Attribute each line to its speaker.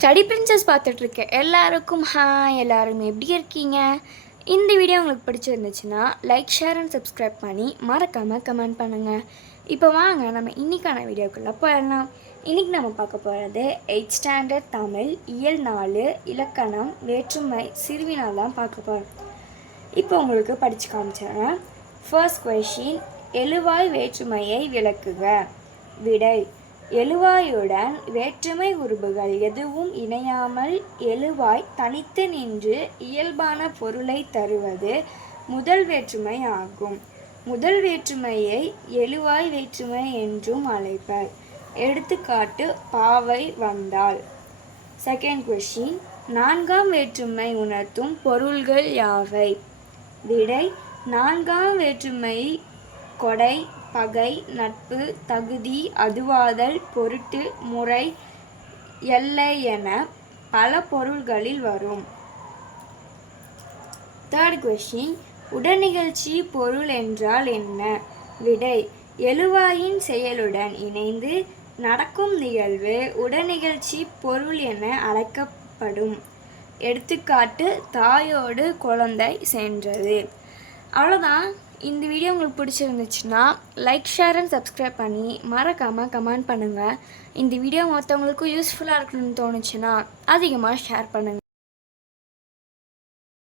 Speaker 1: Study princess பார்த்துட்ருக்கேன். எல்லாருக்கும் hi எல்லாரும் எப்படி இருக்கீங்க? இந்த வீடியோ உங்களுக்கு பிடிச்சிருந்துச்சுன்னா லைக் ஷேர் அண்ட் சப்ஸ்கிரைப் பண்ணி மறக்காமல் கமெண்ட் பண்ணுங்கள் இப்போ வாங்க நம்ம இன்றைக்கான வீடியோக்குள்ளே போயிடலாம். இன்றைக்கி நம்ம பார்க்க போகிறது எயிட் ஸ்டாண்டர்ட் தமிழ் இயல் நாலு இலக்கணம் வேற்றுமை சிறுவினால் தான் பார்க்க போகிறோம் இப்போ உங்களுக்கு படித்து காமிச்சிடுறேன். ஃபர்ஸ்ட் கொஷின் எழுவாய் வேற்றுமையை விளக்குக. விடை. எழுவாயுடன் வேற்றுமை உருபுகள் எதுவும் இணையாமல் எழுவாய் தனித்து நின்று இயல்பான பொருளை தருவது முதல் வேற்றுமை ஆகும். முதல் வேற்றுமையை எழுவாய் வேற்றுமை என்றும் அழைப்பர். எடுத்துக்காட்டு பாவை வந்தாள். செகண்ட் கொஷின் நான்காம் வேற்றுமை உணர்த்தும் பொருள்கள் யாவை? விடை நான்காம் வேற்றுமை கொடை பகை நட்பு தகுதி அதுவாதல் பொருட்டு முறை எல்லை என பல பொருள்களில் வரும். தேர்ட் கொஷின் உடனிகழ்ச்சி பொருள் என்றால் என்ன? விடை. எழுவாயின் செயலுடன் இணைந்து நடக்கும் நிகழ்வு உடனிகழ்ச்சி பொருள் என அழைக்கப்படும். எடுத்துக்காட்டு தாயோடு குழந்தை சென்றது. அவ்வளோதான் இந்த வீடியோ உங்களுக்கு பிடிச்சிருந்துச்சுன்னா லைக் ஷேர் அண்ட் சப்ஸ்கிரைப் பண்ணி மறக்காமல் கமெண்ட் பண்ணுங்கள் இந்த வீடியோ மற்றவங்களுக்கும் யூஸ்ஃபுல்லாக இருக்கணும்னு தோணுச்சுன்னா அதிகமாக ஷேர் பண்ணுங்கள்